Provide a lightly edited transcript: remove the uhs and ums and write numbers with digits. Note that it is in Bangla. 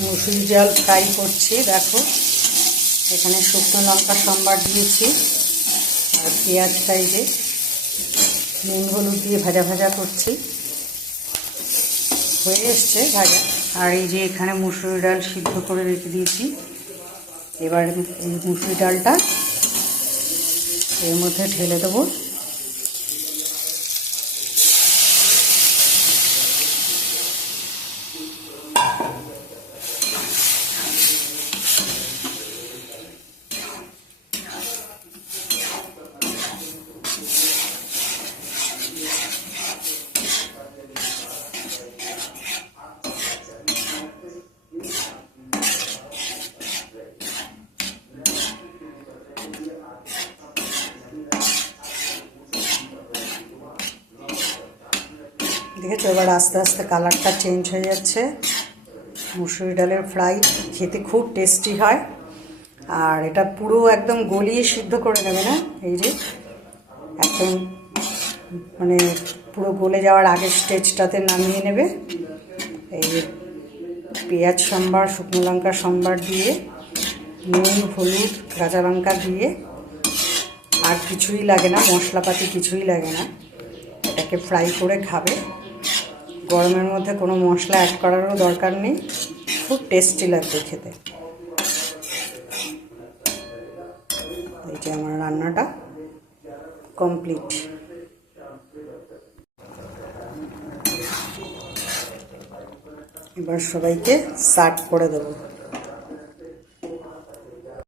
মুসুরি ডাল ফ্রাই করছি। দেখো এখানে শুকনো লঙ্কা সম্বার দিয়েছি আর পেঁয়াজ ফ্রাইজে নুন হলুদ দিয়ে ভাজা ভাজা করছি। হয়ে এসছে ভাজা। আর এই যে এখানে মুসুরি ডাল সিদ্ধ করে রেখে দিয়েছি। এবার এই মুসুরি ডালটা এর মধ্যে ঢেলে দেবো। দেখেছো এবার আস্তে আস্তে কালারটা চেঞ্জ হয়ে যাচ্ছে। মুসুরি ডালের ফ্রাই খেতে খুব টেস্টি হয়। আর এটা পুরো একদম গলিয়ে সিদ্ধ করে নেবে না, এই যে একদম মানে পুরো গলে যাওয়ার আগের স্টেজটাতে নামিয়ে নেবে। এই পেঁয়াজ সম্বার শুকনো লঙ্কা সম্বার দিয়ে নুন হলুদ কাঁচা লঙ্কা দিয়ে আর কিছুই লাগে না, মশলাপাতি কিছুই লাগে না। এটাকে ফ্রাই করে খাবে। গরমের মধ্যে কোনো মশলা অ্যাড করারও দরকার নেই, খুব টেস্টি লাগবে খেতে। এই যে আমার রান্নাটা কমপ্লিট। এবার সবাইকে সার্ভ করে দেবো।